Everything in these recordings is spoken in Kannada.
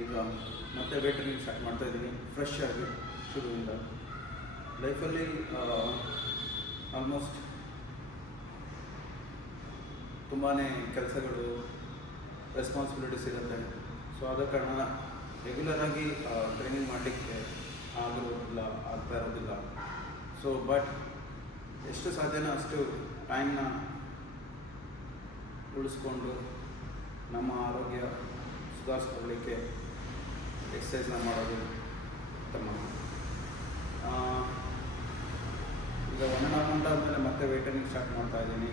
ಈಗ ಮತ್ತೆ ವೇಟ್ ಟ್ರೈನಿಂಗ್ ಸ್ಟಾರ್ಟ್ ಮಾಡ್ತಾಯಿದ್ದೀನಿ ಫ್ರೆಶ್ ಆಗಿ ಶುರುವಿಂದ. ಲೈಫಲ್ಲಿ ಆಲ್ಮೋಸ್ಟ್ ತುಂಬಾ ಕೆಲಸಗಳು ರೆಸ್ಪಾನ್ಸಿಬಿಲಿಟೀಸ್ ಇರುತ್ತೆ. ಸೊ ಆದ ಕಾರಣ ರೆಗ್ಯುಲರಾಗಿ ಟ್ರೈನಿಂಗ್ ಮಾಡಲಿಕ್ಕೆ ಆಗ್ತಾ ಇರೋದಿಲ್ಲ. ಸೊ ಬಟ್ ಎಷ್ಟು ಸಾಧ್ಯನೋ ಅಷ್ಟು ಟೈಮ್ನ ಉಳಿಸ್ಕೊಂಡು ನಮ್ಮ ಆರೋಗ್ಯ ಸುಧಾರಿಸ್ಕೊಳ್ಳಿಕ್ಕೆ ಎಕ್ಸಸೈಸ್ನ ಮಾಡೋದು ಉತ್ತಮ. ಈಗ 1.5 ಮಂತ್ ಆದಮೇಲೆ ಮತ್ತೆ ವೇಟ್ ಟ್ರೈನಿಂಗ್ ಸ್ಟಾರ್ಟ್ ಮಾಡ್ತಾಯಿದ್ದೀನಿ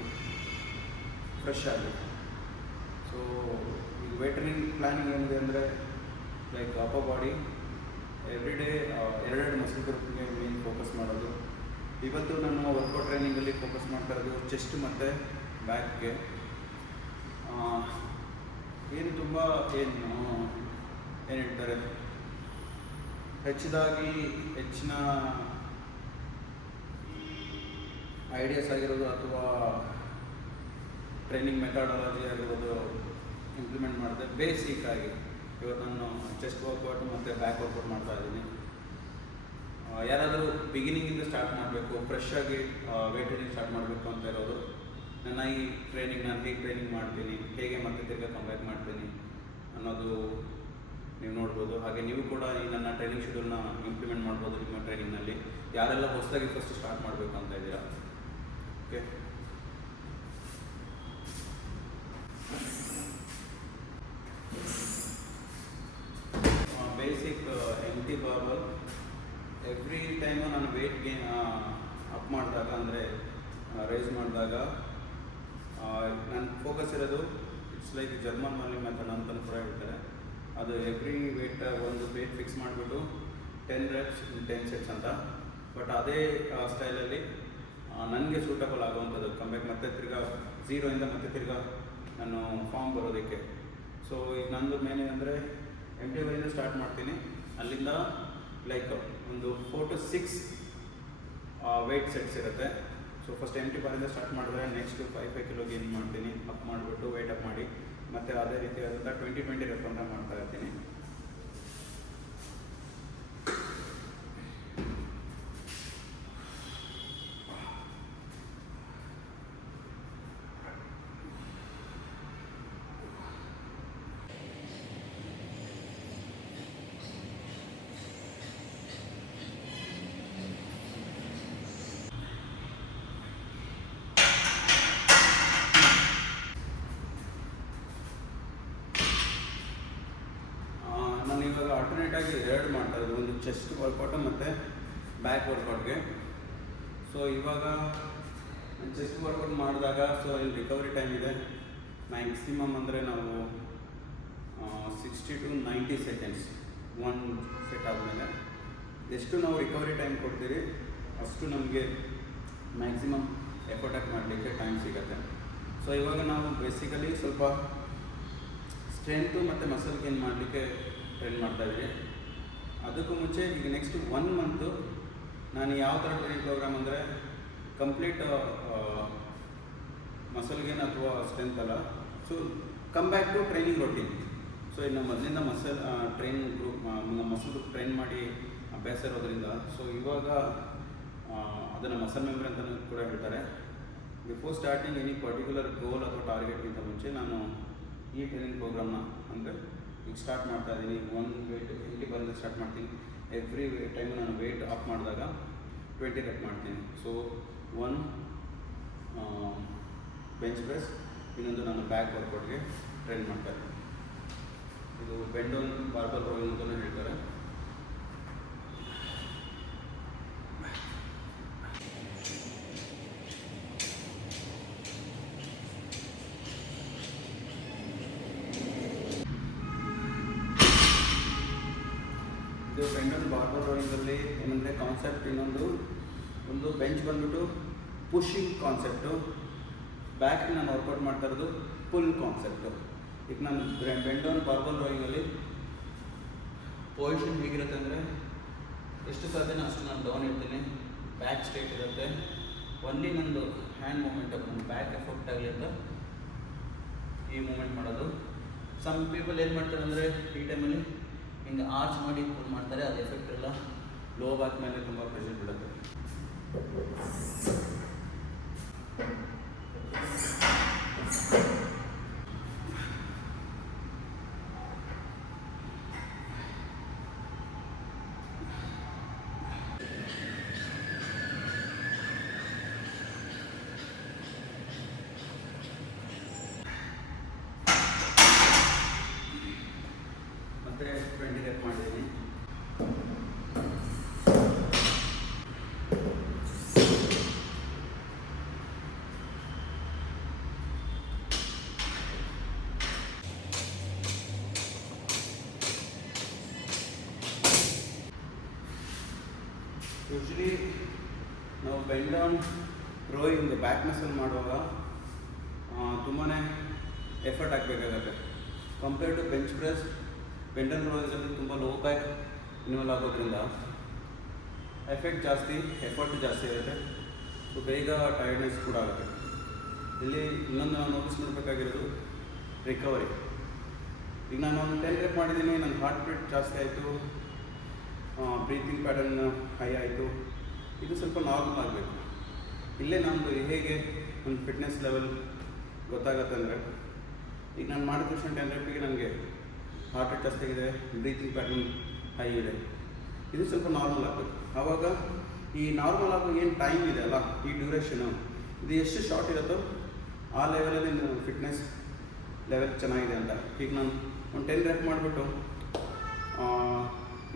ಫ್ರೆಶ್ ಆಗಿ. ಸೊ ಈಗ ವೇಟ್ ಟ್ರೈನಿಂಗ್ ಪ್ಲ್ಯಾನಿಂಗ್ ಏನಿದೆ ಅಂದರೆ like upper body every day 2 muscle ಗ್ರೂಪ್ಗೆ ಮೇನ್ ಫೋಕಸ್ ಮಾಡೋದು. ಇವತ್ತು ನಾನು ವರ್ಕೌಟ್ ಟ್ರೈನಿಂಗಲ್ಲಿ ಫೋಕಸ್ ಮಾಡ್ತಾ ಇರೋದು ಚೆಸ್ಟ್ ಮತ್ತು ಬ್ಯಾಕ್ಗೆ. ಏನು ತುಂಬ ಏನು ಹೇಳ್ತಾರೆ, ಹೆಚ್ಚಿನ ಐಡಿಯಾಸ್ ಆಗಿರೋದು ಅಥವಾ ಟ್ರೈನಿಂಗ್ ಮೆಥಡಾಲಜಿ ಆಗಿರೋದು ಇಂಪ್ಲಿಮೆಂಟ್ ಮಾಡಿದೆ. ಬೇಸಿಕ್ಕಾಗಿ ಇವತ್ತು ನಾನು ಚೆಸ್ಟ್ ವರ್ಕೌಟ್ ಮತ್ತು ಬ್ಯಾಕ್ ವರ್ಕೌಟ್ ಮಾಡ್ತಾ ಇದ್ದೀನಿ. ಯಾರಾದರೂ ಬಿಗಿನಿಂಗಿಂದ ಸ್ಟಾರ್ಟ್ ಮಾಡಬೇಕು, ಫ್ರೆಶ್ ಆಗಿ ವೇಟ್ ಟ್ರೈನಿಂಗ್ ಸ್ಟಾರ್ಟ್ ಮಾಡಬೇಕು ಅಂತ ಇರೋದು, ನನ್ನ ಈ ಟ್ರೈನಿಂಗ್ ನಾನು ಹೇಗೆ ಟ್ರೈನಿಂಗ್ ಮಾಡ್ತೀನಿ, ಹೇಗೆ ಮತ್ತೆ ತಿರ್ಗಾ ಕಂಬ್ಯಾಕ್ ಮಾಡ್ತೀನಿ ಅನ್ನೋದು ನೀವು ನೋಡ್ಬೋದು. ಹಾಗೆ ನೀವು ಕೂಡ ಈ ನನ್ನ ಟ್ರೈನಿಂಗ್ ಶೆಡ್ಯೂಲ್ನ ಇಂಪ್ಲಿಮೆಂಟ್ ಮಾಡ್ಬೋದು ನಿಮ್ಮ ಟ್ರೈನಿಂಗ್ನಲ್ಲಿ, ಯಾರೆಲ್ಲ ಹೊಸದಾಗಿ ಫಸ್ಟ್ ಸ್ಟಾರ್ಟ್ ಮಾಡಬೇಕು ಅಂತ ಇದ್ದೀರಾ. ಓಕೆ, ಬೇಸಿಕ್ ಎಂಟಿ ಬಾರ್ಬಲ್. ಎವ್ರಿ ಟೈಮು ನಾನು ವೇಟ್ ಗೇನ್ ಅಪ್ ಮಾಡಿದಾಗ ಅಂದರೆ ರೈಸ್ ಮಾಡಿದಾಗ ನನ್ನ ಫೋಕಸ್ ಇರೋದು ಇಟ್ಸ್ ಲೈಕ್ ಜರ್ಮನ್ ಮಲ್ಲಿ ಮೆಥಡ್ ಅಂತಲೂ ಕೂಡ ಹೇಳ್ತಾರೆ. ಅದು ಎವ್ರಿ ವೇಟ್ ಒಂದು ವೇಟ್ ಫಿಕ್ಸ್ ಮಾಡಿಬಿಟ್ಟು 10 reps in 10 sets ಅಂತ. ಬಟ್ ಅದೇ ಸ್ಟೈಲಲ್ಲಿ ನನಗೆ ಸೂಟಬಲ್ ಆಗುವಂಥದ್ದು ಕಂಬ್ಯಾಕ್ ಮತ್ತೆ ತಿರ್ಗಾ 0 ಮತ್ತೆ ತಿರ್ಗಾ ನಾನು ಫಾರ್ಮ್ ಬರೋದಕ್ಕೆ. ಸೊ ಈಗ ನಂದು ಮೇನ್ ಏನಂದರೆ ಎಂಟಿ ಬಾರಿಂದ ಸ್ಟಾರ್ಟ್ ಮಾಡ್ತೀನಿ. ಅಲ್ಲಿಂದ ಲೈಕ್ ಒಂದು 4 to 6 ವೇಟ್ ಸೆಟ್ಸ್ ಇರುತ್ತೆ. ಸೊ ಫಸ್ಟ್ ಎಂಟಿ ಬಾರಿಂದ ಸ್ಟಾರ್ಟ್ ಮಾಡಿದ್ರೆ ನೆಕ್ಸ್ಟ್ 5 ಕಿಲೋ ಗೇನ್ ಮಾಡ್ತೀನಿ, ಅಪ್ ಮಾಡಿಬಿಟ್ಟು ವೇಟ್ ಅಪ್ ಮಾಡಿ ಮತ್ತು ಅದೇ ರೀತಿಯಾದಂಥ 20 ರೆಪ್ ಅಂತ ಮಾಡ್ತಾ ಇರ್ತೀನಿ. ನಾನು ಇವಾಗ ಆಲ್ಟರ್ನೇಟಾಗಿ 2 ಮಾಡ್ತಾ ಇರೋದು, ಒಂದು ಚೆಸ್ಟ್ ವರ್ಕೌಟು ಮತ್ತು ಬ್ಯಾಕ್ ವರ್ಕೌಟ್ಗೆ. ಸೊ ಇವಾಗ ಚೆಸ್ಟ್ ವರ್ಕೌಟ್ ಮಾಡಿದಾಗ ಸೊ ಇಲ್ಲಿ ರಿಕವರಿ ಟೈಮ್ ಇದೆ. ಮ್ಯಾಕ್ಸಿಮಮ್ ಅಂದರೆ ನಾವು 60 to 90 seconds ಒಂದು ಸೆಟ್ ಆದಮೇಲೆ ಎಷ್ಟು ನಾವು ರಿಕವರಿ ಟೈಮ್ ಕೊಡ್ತೀವಿ ಅಷ್ಟು ನಮಗೆ ಮ್ಯಾಕ್ಸಿಮಮ್ ಎಫರ್ಟ್ ಮಾಡಲಿಕ್ಕೆ ಟೈಮ್ ಸಿಗುತ್ತೆ. ಸೊ ಇವಾಗ ನಾವು ಬೇಸಿಕಲಿ ಸ್ವಲ್ಪ ಸ್ಟ್ರೆಂತು ಮತ್ತು ಮಸಲ್ ಗೇನ್ ಮಾಡಲಿಕ್ಕೆ ಟ್ರೈನ್ ಮಾಡ್ತಾಯಿದ್ದೀನಿ. ಅದಕ್ಕೂ ಮುಂಚೆ ಈಗ ನೆಕ್ಸ್ಟ್ 1 ಮಂತು ನಾನು ಯಾವ ಥರ ಟ್ರೈನಿಂಗ್ ಪ್ರೋಗ್ರಾಮ್ ಅಂದರೆ ಕಂಪ್ಲೀಟ್ ಮಸಲ್ ಗೇನ್ ಅಥವಾ ಸ್ಟ್ರೆಂತ್ ಅಲ್ಲ, so come back to training routine. So ಇನ್ನು ಮೊದಲಿಂದ ಮಸಲ್ ಗ್ರೂಪ್ ಟ್ರೈನ್ ಮಾಡಿ ಅಭ್ಯಾಸ ಇರೋದ್ರಿಂದ ಸೊ ಇವಾಗ ಅದನ್ನು ಮಸಲ್ ಮೆಮರಿ ಅಂತಲೂ ಕೂಡ ಹೇಳ್ತಾರೆ. ಬಿಫೋರ್ ಸ್ಟಾರ್ಟಿಂಗ್ ಎನಿ ಪರ್ಟಿಕ್ಯುಲರ್ ಗೋಲ್ ಅಥವಾ ಟಾರ್ಗೆಟ್ಗಿಂತ ಮುಂಚೆ ನಾನು ಈ ಟ್ರೈನಿಂಗ್ ಪ್ರೋಗ್ರಾಮ್ನ ಅಂದರೆ ಈಗ ಸ್ಟಾರ್ಟ್ ಮಾಡ್ತಾ ಇದ್ದೀನಿ. 1 ವೇಟ್ 80 ಬಾರಿಂದ ಸ್ಟಾರ್ಟ್ ಮಾಡ್ತೀನಿ. ಎವ್ರಿ ಟೈಮು ನಾನು ವೇಟ್ ಅಪ್ ಮಾಡಿದಾಗ 20 ರೆಪ್ ಮಾಡ್ತೀನಿ. ಸೊ 1 ಬೆಂಚ್ ಪ್ರೆಸ್, ಇನ್ನೊಂದು ನಾನು ಬ್ಯಾಕ್ ವರ್ಕೌಟ್ಗೆ ಟ್ರೈನ್ ಮಾಡ್ತಾ ಇದ್ದೀನಿ. ಇದು ಬೆಂಡ್ ಡೌನ್ ಬಾರ್ಬಲ್ ರೋಯಿಂಗ್ ಅಂತಲೂ ಹೇಳ್ತಾರೆ. ಇದು ಬೆಂಡ್ ಡೌನ್ ಬಾರ್ಬಲ್ ರೋಯಿಂಗಲ್ಲಿ ಏನಂದರೆ ಕಾನ್ಸೆಪ್ಟ್ ಒಂದು ಬೆಂಚ್ ಬಂದ್ಬಿಟ್ಟು ಪುಷಿಂಗ್ ಕಾನ್ಸೆಪ್ಟು, ಬ್ಯಾಕ್ ನಾನು ವರ್ಕೌಟ್ ಮಾಡ್ತಾ ಇರೋದು ಪುಲ್ ಕಾನ್ಸೆಪ್ಟು. ಈಗ ನಾನು ಬೆಂಡ್ ಡೌನ್ ಬಾರ್ಬಲ್ ರೋಯಿಂಗಲ್ಲಿ ಪೊಸಿಷನ್ ಹೇಗಿರುತ್ತೆ ಅಂದರೆ ಎಷ್ಟು ಸಾಧ್ಯನೋ ಅಷ್ಟು ನಾನು ಡೌನ್ ಇರ್ತೀನಿ, ಬ್ಯಾಕ್ ಸ್ಟ್ರೇಟ್ ಇರುತ್ತೆ. ಒನ್ಲಿ ನಂದು ಹ್ಯಾಂಡ್ ಮೂಮೆಂಟ್ ನನ್ನ ಬ್ಯಾಕ್ ಎಫೆಕ್ಟ್ ಆಗಲಿ ಅಂತ ಈ ಮೂಮೆಂಟ್ ಮಾಡೋದು. ಸಮ್ ಪೀಪಲ್ ಏನು ಮಾಡ್ತಾರೆ ಅಂದರೆ ಈ ಟೈಮಲ್ಲಿ ಹಿಂಗೆ ಆರ್ಚ್ ಮಾಡಿ ಪುಲ್ ಮಾಡ್ತಾರೆ, ಅದು ಎಫೆಕ್ಟ್ ಎಲ್ಲ ಲೋ ಬ್ಯಾಕ್ ಮೇಲೆ ತುಂಬ ಪ್ರೆಷರ್ ಬೀಳುತ್ತೆ. ಮತ್ತೆ 20 ರೆಪ್ ಮಾಡಿದ್ದೀನಿ. ಯೂಶ್ವಲಿ ನಾವು bend down rowing back muscle ಮಾಡುವಾಗ ತುಂಬಾ ಎಫರ್ಟ್ ಹಾಕಬೇಕಾಗತ್ತೆ. Compare to bench press, bend down ರೋಯಿಂಗಲ್ಲಿ ತುಂಬ ಲೋ ಬ್ಯಾಕ್ ಇನ್ವಾಲ್ವ್ ಆಗೋದ್ರಿಂದ ಎಫೆಕ್ಟ್ ಜಾಸ್ತಿ, ಎಫರ್ಟ್ ಜಾಸ್ತಿ ಇರುತ್ತೆ. ಸೊ ಬೇಗ ಟೈರ್ಡ್ನೆಸ್ ಕೂಡ ಆಗುತ್ತೆ. ಇಲ್ಲಿ ಇನ್ನೊಂದು ನಾವು ನೋಟಿಸ್ ಮಾಡಬೇಕಾಗಿರೋದು ರಿಕವರಿ. ಈಗ ನಾನು ಒಂದು 10 ರೆಪ್ ಮಾಡಿದ್ದೀನಿ, ನನ್ನ ಹಾರ್ಟ್ ರೇಟ್ ಜಾಸ್ತಿ ಆಯಿತು, ಬ್ರೀತಿಂಗ್ ಪ್ಯಾಟರ್ನ್ ಹೈ ಆಯಿತು. ಇದು ಸ್ವಲ್ಪ ನಾರ್ಮಲ್ ಆಗಬೇಕು. ಇಲ್ಲೇ ನಮ್ಮದು ಹೇಗೆ ಒಂದು ಫಿಟ್ನೆಸ್ ಲೆವೆಲ್ ಗೊತ್ತಾಗತ್ತೆ ಅಂದರೆ, ಈಗ ನಾನು ಮಾಡಿದ ತಕ್ಷಣ 10 ರೆಪ್ಪಿಗೆ ನನಗೆ ಹಾರ್ಟ್ ರೇಟ್ ಜಾಸ್ತಿ ಆಗಿದೆ, ಬ್ರೀತಿಂಗ್ ಪ್ಯಾಟರ್ನ್ ಹೈ ಇದೆ. ಇದು ಸ್ವಲ್ಪ ನಾರ್ಮಲ್ ಆಗಬೇಕು. ಆವಾಗ ಈ ನಾರ್ಮಲ್ ಆಗೋ ಏನು ಟೈಮ್ ಇದೆ ಅಲ್ಲ, ಈ ಡ್ಯೂರೇಷನು ಇದು ಎಷ್ಟು ಶಾರ್ಟ್ ಇರುತ್ತೋ ಆ ಲೆವೆಲಲ್ಲಿ ಫಿಟ್ನೆಸ್ ಲೆವೆಲ್ ಚೆನ್ನಾಗಿದೆ ಅಂತ. ಈಗ ನಾನು ಒಂದು 10 ರೆಪ್ ಮಾಡಿಬಿಟ್ಟು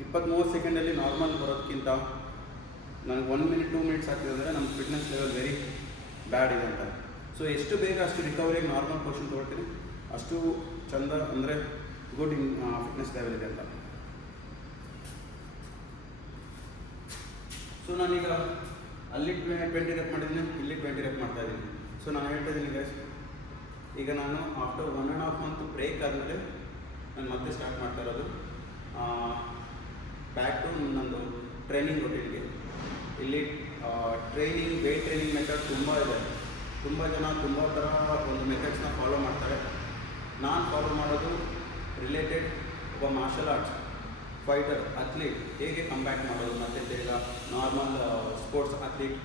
20-30 ಸೆಕೆಂಡಲ್ಲಿ ನಾರ್ಮಲ್ ಬರೋದಕ್ಕಿಂತ ನನಗೆ 1 ಮಿನಿಟ್ 2 ಮಿನಿಟ್ಸ್ ಆಗ್ತಿದೆ ಅಂದರೆ ನಮ್ಮ ಫಿಟ್ನೆಸ್ ಲೆವೆಲ್ ವೆರಿ ಬ್ಯಾಡ್ ಇದೆ ಅಂತ. ಸೊ ಎಷ್ಟು ಬೇಗ ಅಷ್ಟು ರಿಕವರಿಗೆ ನಾರ್ಮಲ್ ಪೋರ್ಷನ್ ತೊಗೊಳ್ತೀನಿ, ಅಷ್ಟು ಚಂದ, ಅಂದರೆ ಗುಡ್ ಇನ್ ಫಿಟ್ನೆಸ್ ಲೆವೆಲ್ ಇದೆ ಅಂತ. ಸೊ ನಾನೀಗ ಅಲ್ಲಿ 20 ರೆಪ್ ಮಾಡಿದ್ದೀನಿ, ಇಲ್ಲಿ 20 ರೆಪ್ ಮಾಡ್ತಾ ಇದ್ದೀನಿ. ಸೊ ನಾನು ಹೇಳ್ತಾ ಇದ್ದೀನಿ ಗೈಸ್, ಈಗ ನಾನು ಆಫ್ಟರ್ 1.5 ಮಂತ್ ಬ್ರೇಕ್ ಆದಮೇಲೆ ನಾನು ಮತ್ತೆ ಸ್ಟಾರ್ಟ್ ಮಾಡ್ತಾ ಇರೋದು ಬ್ಯಾಕ್ ಟು ನಂದು ಟ್ರೈನಿಂಗ್ ರೊಟೀನ್ಗೆ. ಇಲ್ಲಿ ಟ್ರೈನಿಂಗ್, ವೇಟ್ ಟ್ರೈನಿಂಗ್ ಮೆಥಡ್ ತುಂಬ ಇದೆ. ತುಂಬ ಜನ ತುಂಬ ಥರ ಒಂದು ಮೆಥಡ್ಸ್ನ ಫಾಲೋ ಮಾಡ್ತಾರೆ. ನಾನು ಫಾಲೋ ಮಾಡೋದು ರಿಲೇಟೆಡ್ ಒಬ್ಬ ಮಾರ್ಷಲ್ ಆರ್ಟ್ಸ್ ಫೈಟರ್ ಅಥ್ಲೀಟ್ ಹೇಗೆ ಕಂಬ್ಯಾಕ್ ಮಾಡೋದು ಮತ್ತು ಬೇಗ ನಾರ್ಮಲ್ ಸ್ಪೋರ್ಟ್ಸ್ ಅಥ್ಲೀಟ್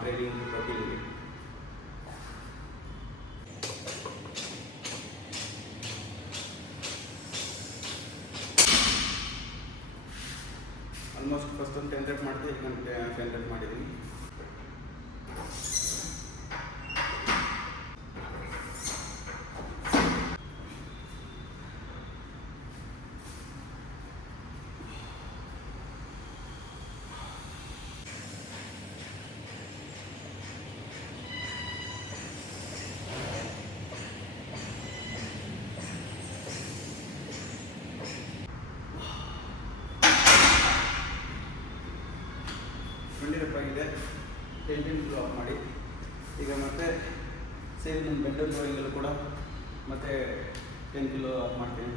ಟ್ರೈನಿಂಗ್ ರೊಟೀನ್ಗೆ. ಆಲ್ಮೋಸ್ಟ್ ಫಸ್ಟ್ ಒಂದು 10 ರೆಪ್ ಮಾಡಿದೆ, ಈಗ ನಾನು 10 ರೆಪ್ ಮಾಡಿದ್ದೀನಿ. ಆಗಿದೆ 10 ಆಫ್ ಮಾಡಿ ಈಗ ಮತ್ತೆ ಸೇಮ್ ನನ್ನ ಬೆಂಡ್ ಡ್ರಾಯಿಂಗಲ್ಲೂ ಕೂಡ ಮತ್ತೆ 10 ಕಿಲೋ ಆಫ್ ಮಾಡ್ತೀನಿ.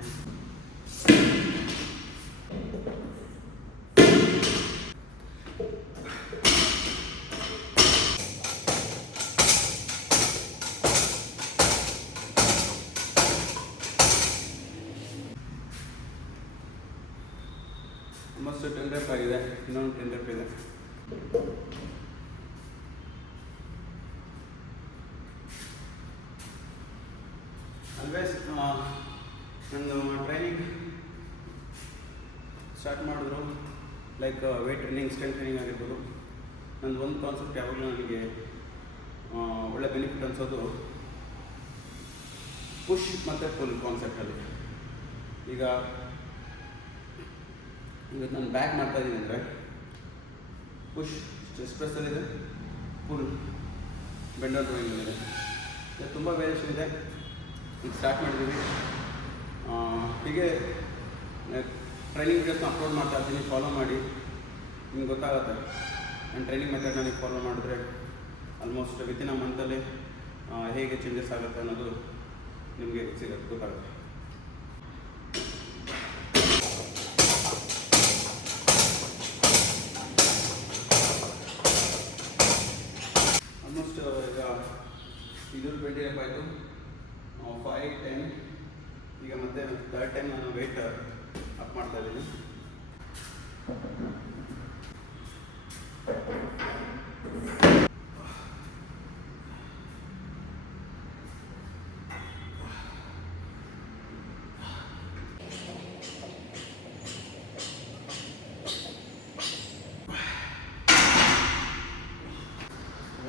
ಆಲ್ಮೋಸ್ಟ್ 10 ರೆಪ್ ಆಗಿದೆ, ಇನ್ನೊಂದು 10 ರೆಪ್ ಇದೆ. ಆಲ್ವೇಸ್ ನನ್ನ ಟ್ರೈನಿಂಗ್ ಸ್ಟಾರ್ಟ್ ಮಾಡಿದ್ರು like weight training, strength training ಆಗಿರ್ಬೋದು. ನಂದು ಒಂದು ಕಾನ್ಸೆಪ್ಟ್ ಯಾವಾಗಲೂ ನನಗೆ ಒಳ್ಳೆ ಬೆನಿಫಿಟ್ ಅನಿಸೋದು ಪುಷ್ ಮತ್ತು ಪುಲ್ ಕಾನ್ಸೆಪ್ಟಲ್ಲಿ. ಈಗ ಇವತ್ತು ನಾನು ಬ್ಯಾಕ್ ಮಾಡ್ತಾಯಿದ್ದೀನಿ ಅಂದರೆ ಪುಷ್ ಚೆಸ್ಟ್ ಪ್ರೆಸ್ಸಲ್ಲಿದೆ, ಪುಲ್ ಬೆಂಡ್ ಡೌನ್ ಡ್ರಾಯಿಂಗಲ್ಲಿದೆ. ತುಂಬ ವೇರಿಯೇಷನ್ ಇದೆ. ಈಗ ಸ್ಟಾರ್ಟ್ ಮಾಡಿದ್ದೀವಿ. ಹೀಗೆ ಟ್ರೈನಿಂಗ್ ವೀಡಿಯೋಸ್ನ ಅಪ್ಲೋಡ್ ಮಾಡ್ತಾ ಇರ್ತೀನಿ, ಫಾಲೋ ಮಾಡಿ, ನಿಮ್ಗೆ ಗೊತ್ತಾಗುತ್ತೆ. ನನ್ನ ಟ್ರೈನಿಂಗ್ ಮೆಥಡ್ ನನಗೆ ಫಾಲೋ ಮಾಡಿದ್ರೆ ಆಲ್ಮೋಸ್ಟ್ ವಿತಿನ್ ಅ ಮಂತಲ್ಲಿ ಹೇಗೆ ಚೇಂಜಸ್ ಆಗುತ್ತೆ ಅನ್ನೋದು ನಿಮಗೆ ಗೊತ್ತಾಗುತ್ತೆ. ಆಲ್ಮೋಸ್ಟ್ ಈಗ ಇದು 20 ರೆಪ್ ಆಯಿತು, 5, 10. ಈಗ ಮತ್ತೆ ಥರ್ಡ್ ಟೈಮ್ ನಾನು ವೇಟ್ ಅಪ್ ಮಾಡ್ತಾ ಇದ್ದೀನಿ.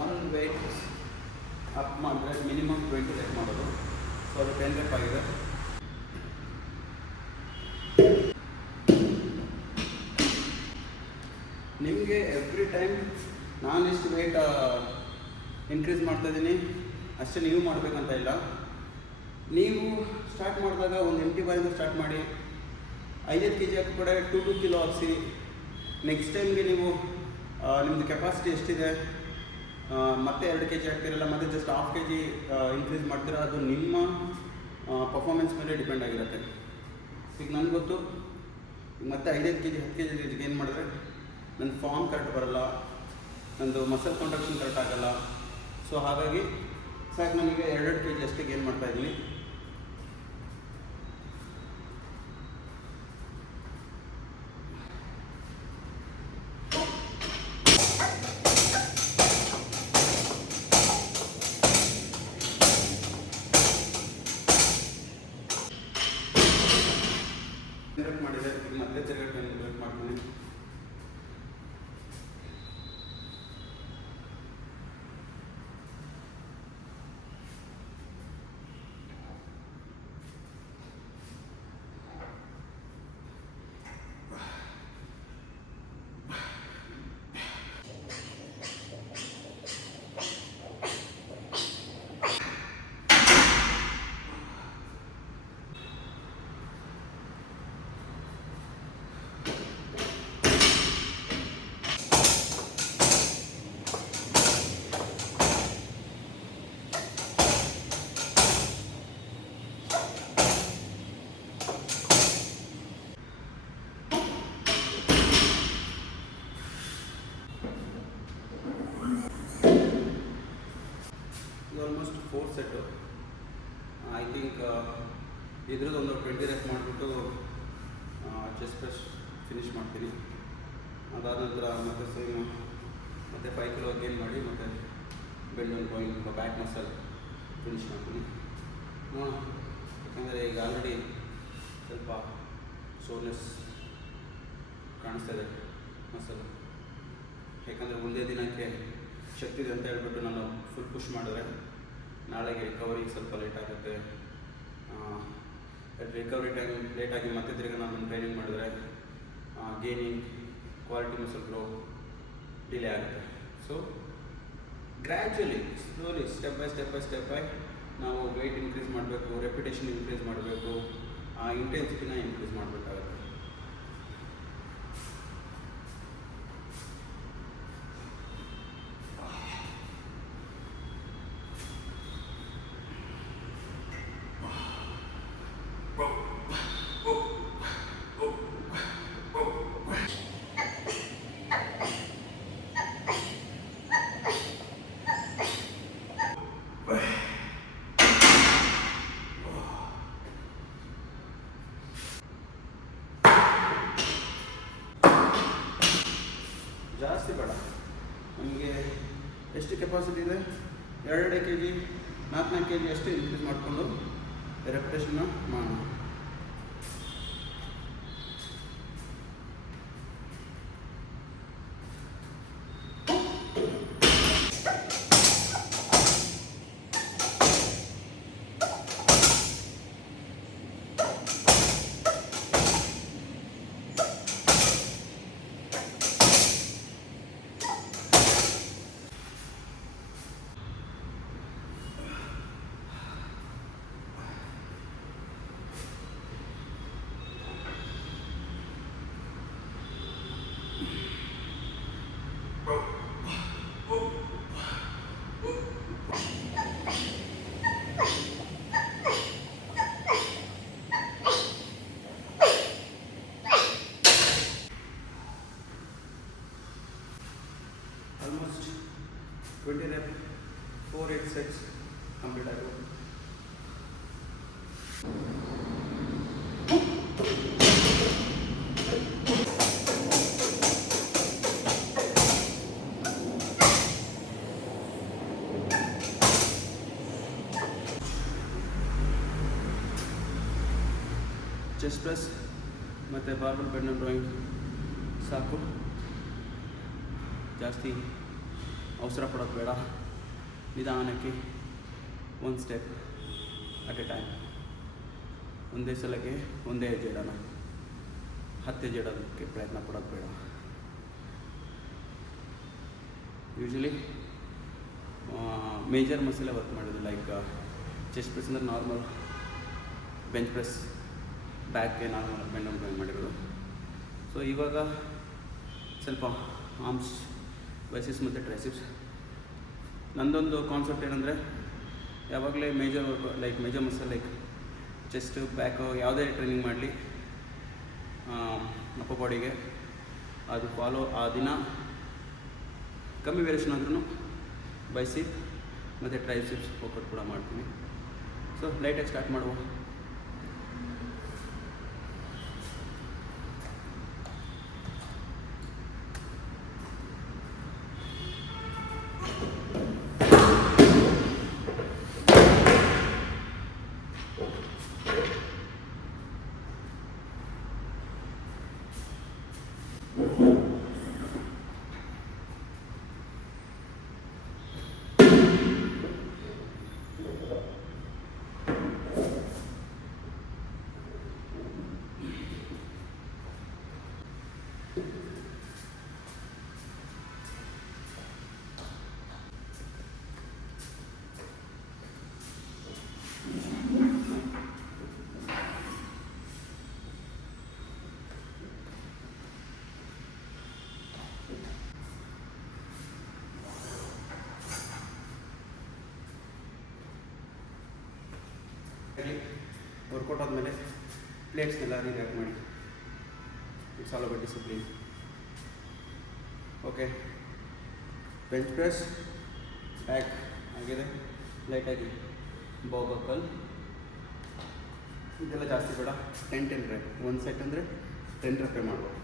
ಒಂದು ವೇಟ್ ಅಪ್ ಮಾಡಿದ್ರೆ ಮಿನಿಮಮ್ 20 ರೆಪ್ ಮಾಡೋದು. ಸೊ ಅದು 10 ರೆಪ್ ಆಗಿದೆ. ನಿಮಗೆ ಎವ್ರಿ ಟೈಮ್ ನಾನು ಎಷ್ಟು ವೆಯ್ಟ್ ಇನ್ಕ್ರೀಸ್ ಮಾಡ್ತಾಯಿದ್ದೀನಿ ಅಷ್ಟೇ ನೀವು ಮಾಡಬೇಕಂತ ಇಲ್ಲ. ನೀವು ಸ್ಟಾರ್ಟ್ ಮಾಡಿದಾಗ ಒಂದು ಎಂಟಿ ಬಾರಿಂದ ಸ್ಟಾರ್ಟ್ ಮಾಡಿ 5 kg ಹಾಕಿ ಕೂಡ 2 ಕಿಲೋ ಹಾಕ್ಸಿ. ನೆಕ್ಸ್ಟ್ ಟೈಮ್ಗೆ ನೀವು ನಿಮ್ಮದು ಕೆಪಾಸಿಟಿ ಎಷ್ಟಿದೆ ಮತ್ತೆ 2 kg ಹಾಕ್ತಿರಲ್ಲ, ಮತ್ತು ಜಸ್ಟ್ ½ kg ಇನ್ಕ್ರೀಸ್ ಮಾಡ್ತೀರಾ, ಅದು ನಿಮ್ಮ ಪರ್ಫಾರ್ಮೆನ್ಸ್ ಮೇಲೆ ಡಿಪೆಂಡ್ ಆಗಿರುತ್ತೆ. ಈಗ ನನಗೆ ಗೊತ್ತು, ಮತ್ತೆ 5 kg 10 kg ಗೇನ್ ಮಾಡಿದ್ರೆ ನನ್ನ ಫಾರ್ಮ್ ಕರೆಕ್ಟ್ ಬರಲ್ಲ, ನಂದು ಮಸಲ್ ಕಾಂಟ್ರಾಕ್ಷನ್ ಕರೆಕ್ಟ್ ಆಗಲ್ಲ. ಸೊ ಹಾಗಾಗಿ ಸಾಕು, ನನಗೆ 2 kg ಅಷ್ಟೇ ಗೇನ್ ಮಾಡ್ತಾಯಿದ್ದೀನಿ. ಮಾಡಿದೆ, ಈಗ ಮತ್ತೆ ತಿರುಗಟ್ಟು ವೇಟ್ ಮಾಡ್ತೀನಿ. Almost 4 set. ಐ ಥಿಂಕ್ ಇದ್ರದ್ದೊಂದು 20 ರೆಪ್ ಮಾಡಿಬಿಟ್ಟು ಚೆಸ್ಟ್ ಪ್ರೆಸ್ ಫಿನಿಷ್ ಮಾಡ್ತೀನಿ. ಅದಾದ ನಂತರ ಮತ್ತೆ ಸೇಮ್ ಮತ್ತೆ 5 ಕಿಲೋ ಗೇನ್ ಮಾಡಿ ಮತ್ತೆ bend on going back muscle finish ಮಾಡ್ತೀನಿ. ಯಾಕಂದರೆ ಈಗ ಆಲ್ರೆಡಿ ಸ್ವಲ್ಪ ಸೋರ್ನೆಸ್ ಕಾಣಿಸ್ತಾ ಇದೆ ಮಸಲ್. ಯಾಕಂದರೆ ಒಂದೇ ದಿನಕ್ಕೆ ಶಕ್ತಿ ಇದೆ ಅಂತ ಹೇಳ್ಬಿಟ್ಟು ನಾನು ಫುಲ್ ಪುಷ್ ಮಾಡಿದ್ರೆ ನಾಳೆಗೆ ರಿಕವರಿಗೆ ಸ್ವಲ್ಪ ಲೇಟ್ ಆಗುತ್ತೆ. ರಿಕವರಿ ಟೈಮ್ ಲೇಟಾಗಿ ಮತ್ತೆ ತಿರ್ಗಿ ನಾನು ಟ್ರೈನಿಂಗ್ ಮಾಡಿದ್ರೆ gaining quality muscle grow delay ಆಗುತ್ತೆ. So gradually slowly step by ನಾವು ವೆಯ್ಟ್ ಇನ್ಕ್ರೀಸ್ ಮಾಡಬೇಕು, ರೆಪಿಟೇಷನ್ ಇನ್ಕ್ರೀಸ್ ಮಾಡಬೇಕು, ಆ ಇಂಟೆನ್ಸಿಟಿನ ಇನ್ಕ್ರೀಸ್ ಮಾಡಬೇಕಾಗುತ್ತೆ. ಜಾಸ್ತಿ ಬೇಡ, ನಮಗೆ ಎಷ್ಟು ಕೆಪಾಸಿಟಿ ಇದೆ 2 kg 4 kg ಅಷ್ಟು ಇನ್ಕ್ರೀಸ್ ಮಾಡಿಕೊಂಡು ರೆಪಿಟೇಷನ್ನ ಮಾಡೋಣ. ಆಲ್ಮೋಸ್ಟ್ 20 rep 4-8 sets ಕಂಪ್ಲೀಟ್ ಆಯಿತು. ಚೆಸ್ಟ್ ಪ್ರೆಸ್ ಮತ್ತು ಬಾರ್ಬಲ್ ಬೆಂಡ್ ಡ್ರಾಯಿಂಗ್ ಸಾಕು. ಜಾಸ್ತಿ ಅವಸರ ಪಡೋದು ಬೇಡ, ನಿಧಾನಕ್ಕೆ ಒಂದು ಸ್ಟೆಪ್ ಅಟ್ ಎ ಟೈಮ್. ಒಂದೇ ಸಲಕ್ಕೆ ಒಂದೇ ಹೆಜ್ಜೆ ಇಡೋಣ, 10 ಹೆಜ್ಜೆ ಇಡೋದಕ್ಕೆ ಪ್ರಯತ್ನ ಪಡೋದು ಬೇಡ. ಯೂಶ್ವಲಿ ಮೇಜರ್ ಮಸಲೇ ವರ್ಕ್ ಮಾಡೋದು, ಲೈಕ್ ಚೆಸ್ಟ್ ಪ್ರೆಸ್ ಅಂದರೆ ನಾರ್ಮಲ್, ಬೆಂಚ್ ಪ್ರೆಸ್ ಬ್ಯಾಕ್ಗೆ ನಾರ್ಮಲ್ ಬೆಂಡ್ ಡ್ರಾಯಿಂಗ್ ಮಾಡಿರೋದು. ಸೊ ಇವಾಗ ಸ್ವಲ್ಪ ಆರ್ಮ್ಸ್, ಬೈಸಿಪ್ಸ್ ಮತ್ತು ಟ್ರೈಸಿಪ್ಸ್. ನಂದೊಂದು ಕಾನ್ಸೆಪ್ಟ್ ಏನಂದರೆ, ಯಾವಾಗಲೇ major work like major muscle like chest back ಯಾವುದೇ ಟ್ರೈನಿಂಗ್ ಮಾಡಲಿ ಅಪ್ಪರ್ ಬಾಡಿಗೆ ಅದು ಫಾಲೋ ಆ ದಿನ ಕಮ್ಮಿ ವೇರಿಯೇಷನ್ ಆದ್ರೂ ಬೈಸಿಪ್ ಮತ್ತು ಟ್ರೈಸಿಪ್ಸ್ ವರ್ಕೌಟ್ ಕೂಡ ಮಾಡ್ತೀನಿ. ಸೊ ಲೈಟಾಗಿ ಸ್ಟಾರ್ಟ್ ಮಾಡುವ. ವರ್ಕೌಟ್ ಆದಮೇಲೆ ಪ್ಲೇಟ್ಸ್ನೆಲ್ಲ ರೀರ್ಯಾಕ್ಟ್ ಮಾಡಿ. It's all about discipline. Okay, bench press back ಆಗಿದೆ, ಲೈಟಾಗಿ ಬೌ ಬಕಲ್, ಇದೆಲ್ಲ ಜಾಸ್ತಿ ಬೇಡ. 10 ರೆಪ್, ಒಂದು ಸೆಟ್ ಅಂದರೆ 10 ರೆಪೇ ಮಾಡ್ಬೋದು.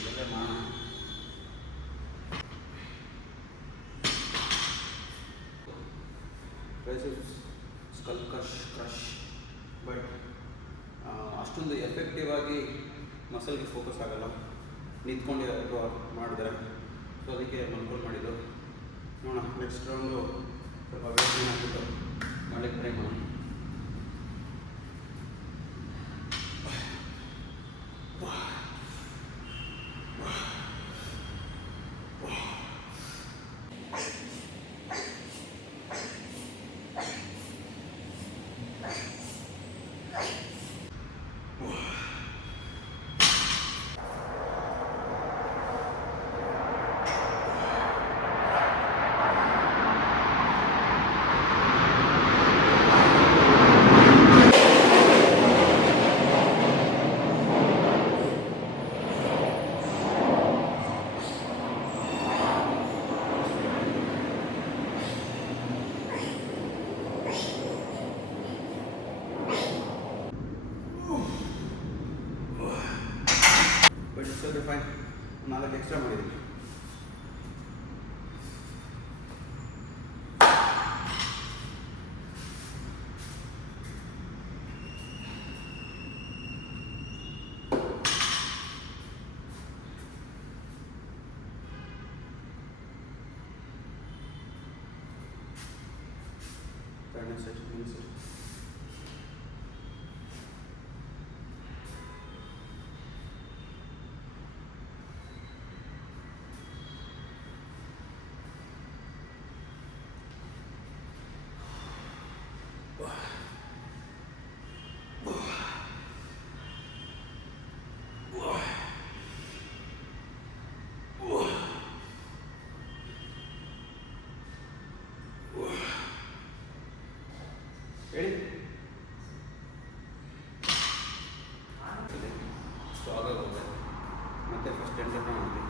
ಇದೆಲ್ಲ ಮಾಡೋಣ. ಟ್ರೈಸೆಪ್ಸ್ ಸ್ಕಲ್ ಕ್ರಶ್ ಬಟ್ ಅಷ್ಟೊಂದು ಎಫೆಕ್ಟಿವ್ ಆಗಿ ಮಸಲ್ಗೆ ಫೋಕಸ್ ಆಗಲ್ಲ ನಿಂತ್ಕೊಂಡು ಅಥವಾ ಮಾಡಿದ್ರೆ. ಸೊ ಅದಕ್ಕೆ ಮಲ್ಕೊಂಡು ಮಾಡಿದ್ದು. ನೋಡೋಣ, ನೆಕ್ಸ್ಟ್ ರೌಂಡು ಸ್ವಲ್ಪ ವೇಟ್ ಹಾಕ್ಬಿಟ್ಟು ಮಾಡಲಿಕ್ಕೆ ಟ್ರೈ ಮಾಡೋಣ. But it's okay, fine. 4 extra ಮಾಡಿದ್ದೀನಿ. ನಿಲ್ಲಿಸು. ಹೇಳಿ. ಸೊ ಆಗೋಗುತ್ತೆ ಮತ್ತೆ ಫಸ್ಟ್ ಎಂಟರ್ನೇ ಮಾಡ್ತೀನಿ.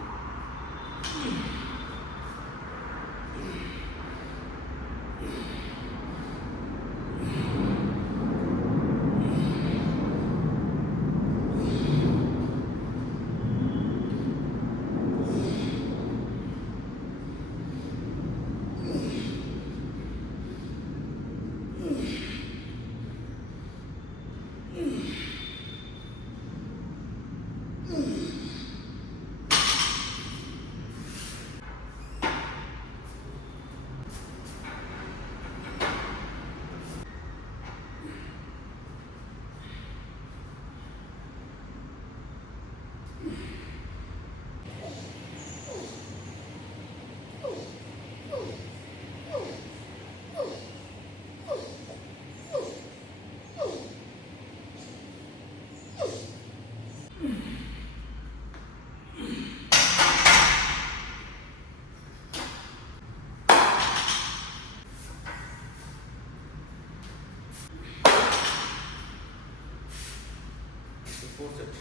Force it.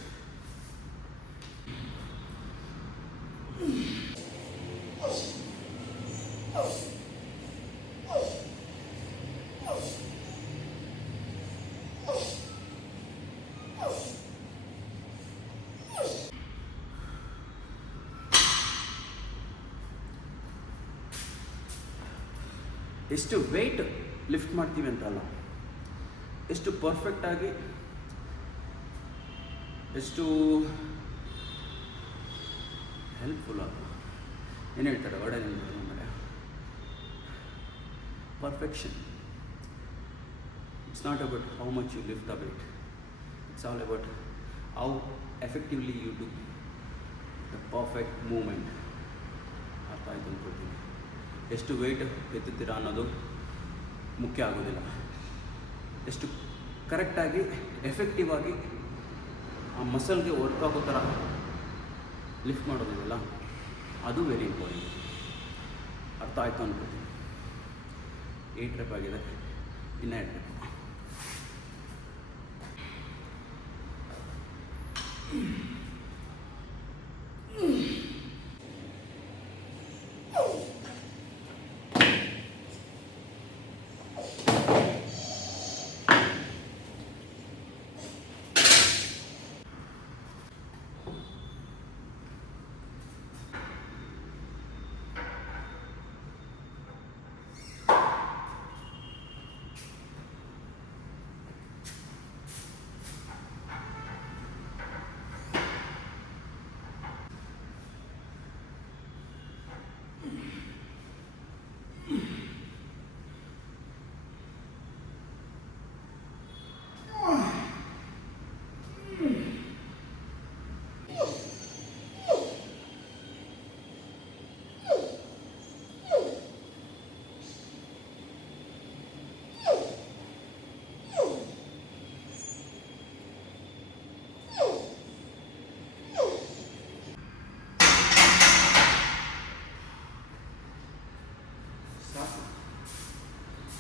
ಎಷ್ಟು ವೆಯ್ಟ್ ಲಿಫ್ಟ್ ಮಾಡ್ತೀವಿ ಅಂತಲ್ಲ, ಎಷ್ಟು ಪರ್ಫೆಕ್ಟಾಗಿ, ಎಷ್ಟು ಹೆಲ್ಪ್ಫುಲ್ ಆಗ ಏನು ಹೇಳ್ತಾರೆ ವರ್ಡಲ್ಲಿ ಅಂದರೆ perfection. It's not about how much you lift the weight, it's all about how effectively you do the perfect moment. ಅರ್ಥ ಆಯ್ತು ಅಂದ್ಕೊಳ್ತೀನಿ. ಎಷ್ಟು ವೆಯ್ಟ್ ಎತ್ತುತ್ತೀರಾ ಅನ್ನೋದು ಮುಖ್ಯ ಆಗೋದಿಲ್ಲ, ಎಷ್ಟು ಕರೆಕ್ಟಾಗಿ ಎಫೆಕ್ಟಿವ್ ಆಗಿ ಆ ಮಸಲ್ಗೆ ವರ್ಕ್ ಆಗೋ ಥರ ಲಿಫ್ಟ್ ಮಾಡೋದಿಲ್ಲ, ಅದು ವೆರಿ ಇಂಪಾರ್ಟೆಂಟ್. ಅರ್ಥ ಆಯಿತು ಅನ್ಕೋತೀನಿ. 8 ರೆಪ್ ಆಗಿದೆ, ಇನ್ನೂ 8 ರೆಪ್.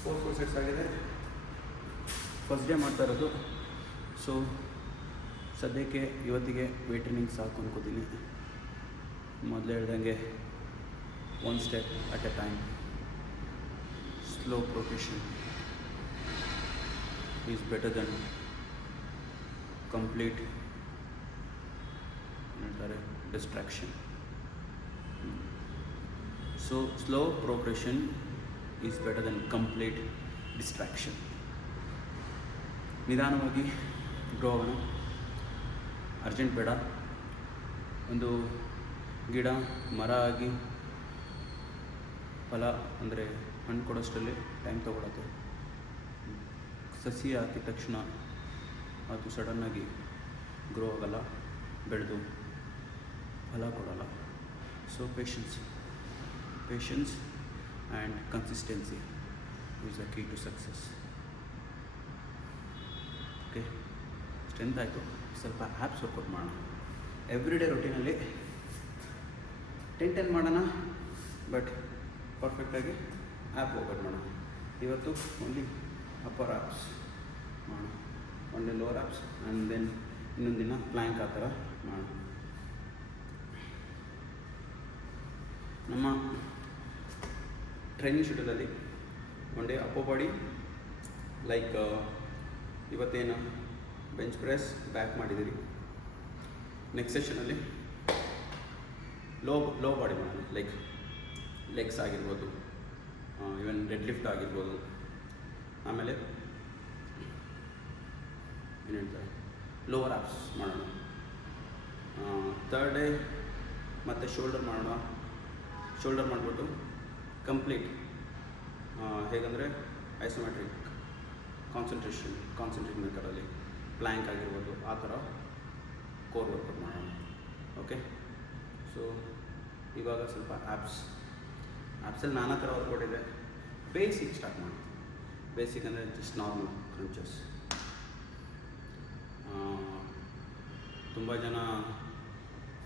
ಫೋರ್ ಸೆಟ್ಸ್ ಆಗಿದೆ. ಫಸ್ಟ್ ಡೇ ಮಾಡ್ತಾ ಇರೋದು. ಸೊ ಸದ್ಯಕ್ಕೆ ಇವತ್ತಿಗೆ ವೇಟ್ ಟ್ರೈನಿಂಗ್ ಸಾಕು ಅನ್ಕೋತೀನಿ. ಮೊದಲು ಹೇಳ್ದಂಗೆ 1 step at a time, slow progression is better than complete ಏನಂತಾರೆ distraction. So slow progression is better than complete distraction. ನಿಧಾನವಾಗಿ ಗ್ರೋ ಆಗೋಣ, ಅರ್ಜೆಂಟ್ ಬೇಡ. ಒಂದು ಗಿಡ ಮರ ಆಗಿ ಫಲ ಅಂದರೆ ಹಣ್ಣು ಕೊಡೋಷ್ಟರಲ್ಲಿ ಟೈಮ್ ತೊಗೊಳತ್ತೆ. ಸಸಿ ಹಾಕಿದ ತಕ್ಷಣ ಅದು ಸಡನ್ನಾಗಿ ಗ್ರೋ ಆಗಲ್ಲ, ಬೆಳೆದು ಫಲ ಕೊಡಲ್ಲ. So patience and consistency is the key to success. Okay, strength ಆಯಿತು. ಸ್ವಲ್ಪ ಆ್ಯಪ್ಸ್ ವರ್ಕೌಟ್ ಮಾಡೋಣ. ಎವ್ರಿ ಡೇ ರೊಟೀನಲ್ಲಿ 10 ಮಾಡೋಣ, ಬಟ್ ಪರ್ಫೆಕ್ಟಾಗಿ ಆ್ಯಪ್ ವರ್ಕೌಟ್ ಮಾಡೋಣ. ಇವತ್ತು ಓನ್ಲಿ ಅಪ್ಪರ್ ಆ್ಯಪ್ಸ್ ಮಾಡೋಣ, one day lower abs, and then ಇನ್ನೊಂದು ದಿನ ಪ್ಲ್ಯಾಂಕ್ ಆ ಥರ ಮಾಡೋಣ. ನಮ್ಮ ಟ್ರೈನಿಂಗ್ ಶೆಡ್ಯೂಲಲ್ಲಿ one day upper body, like ಇವತ್ತೇನು ಬೆಂಚ್ ಪ್ರೆಸ್ ಬ್ಯಾಕ್ ಮಾಡಿದ್ದೀರಿ. ನೆಕ್ಸ್ಟ್ ಸೆಷನಲ್ಲಿ ಲೋ ಬಾಡಿ ಮಾಡೋಣ, ಲೈಕ್ ಲೆಗ್ಸ್ ಆಗಿರ್ಬೋದು, ಈವನ್ ಡೆಡ್ ಲಿಫ್ಟ್ ಆಗಿರ್ಬೋದು. ಆಮೇಲೆ ಏನು ಹೇಳ್ತಾರೆ, ಲೋವರ್ ಆ್ಯಪ್ಸ್ ಮಾಡೋಣ. ಥರ್ಡ್ ಡೇ ಮತ್ತು ಶೋಲ್ಡರ್ ಮಾಡೋಣ. ಶೋಲ್ಡರ್ ಮಾಡಿಬಿಟ್ಟು ಕಂಪ್ಲೀಟ್ ಹೇಗಂದರೆ ಐಸೋಮೆಟ್ರಿಕ್ ಕಾನ್ಸಂಟ್ರೇಟ್ ಮೆಥಡಲ್ಲಿ ಪ್ಲ್ಯಾಂಕ್ ಆಗಿರ್ಬೋದು, ಆ ಥರ ಕೋರ್ ವರ್ಕೌಟ್ ಮಾಡೋಣ. ಓಕೆ, ಸೊ ಇವಾಗ ಸ್ವಲ್ಪ ಆ್ಯಪ್ಸಲ್ಲಿ ನಾನಾ ಥರ ವರ್ಕೌಟ್ ಇದೆ. ಬೇಸಿಕ್ ಸ್ಟಾರ್ಟ್ ಮಾಡಿ. ಬೇಸಿಕ್ ಅಂದರೆ ಜಸ್ಟ್ ನಾರ್ಮಲ್ ಕ್ರಂಚಸ್. ತುಂಬ ಜನ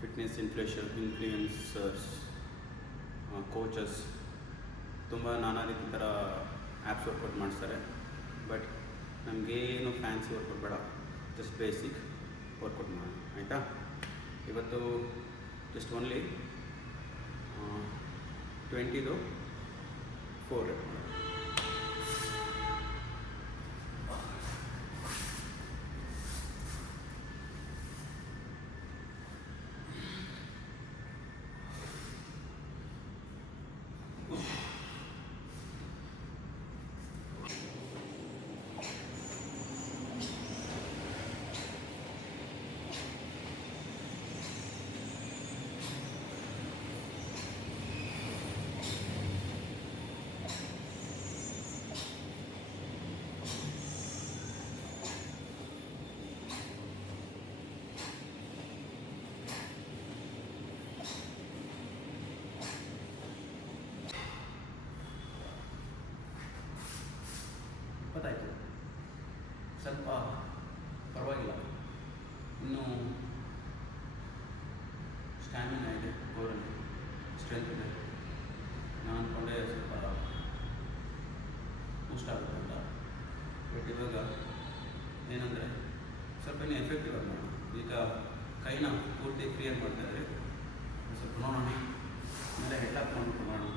ಫಿಟ್ನೆಸ್ ಇನ್ಫ್ಲೂಯೆನ್ಸರ್ಸ್, ಕೋಚಸ್ ತುಂಬ ನಾನಾ ರೀತಿ ಥರ ಆ್ಯಪ್ಸ್ ವರ್ಕೌಟ್ ಮಾಡಿಸ್ತಾರೆ. ಬಟ್ ನಮಗೇನು ಫ್ಯಾನ್ಸಿ ವರ್ಕೌಟ್ ಬೇಡ, ಜಸ್ಟ್ ಬೇಸಿಕ್ ವರ್ಕೌಟ್ ಮಾಡೋಣ, ಆಯಿತಾ? ಇವತ್ತು ಜಸ್ಟ್ ಓನ್ಲಿ 20 4 ರೆಪ್ ಮಾಡೋಣ. ಗೊತ್ತಾಯಿತು, ಸ್ವಲ್ಪ ಪರವಾಗಿಲ್ಲ, ಇನ್ನೂ ಸ್ಟ್ಯಾಮಿನಾ ಇದೆ, ಗೋರಲ್ಲಿ ಸ್ಟ್ರೆಂತ್ ಇದೆ. ನಾನು ಅಂದ್ಕೊಂಡೆ ಸ್ವಲ್ಪ ಬೂಸ್ಟ್ ಆಗುತ್ತೆ ಅಂತ. ಬಟ್ ಇವಾಗ ಏನಂದರೆ ಸ್ವಲ್ಪ ಇನ್ನೂ ಎಫೆಕ್ಟಿವ್ ಆಗಿ ಮಾಡೋಣ. ಈಗ ಕೈನ ಪೂರ್ತಿ ಫ್ರೀಯಾಗಿ ಮಾಡ್ತಾಯಿದ್ರೆ ಸ್ವಲ್ಪ ನೋಡೋಣ, ಆಮೇಲೆ ಹೆಡ್ ಹಾಕ್ಕೊಂಡು ಮಾಡೋಣ.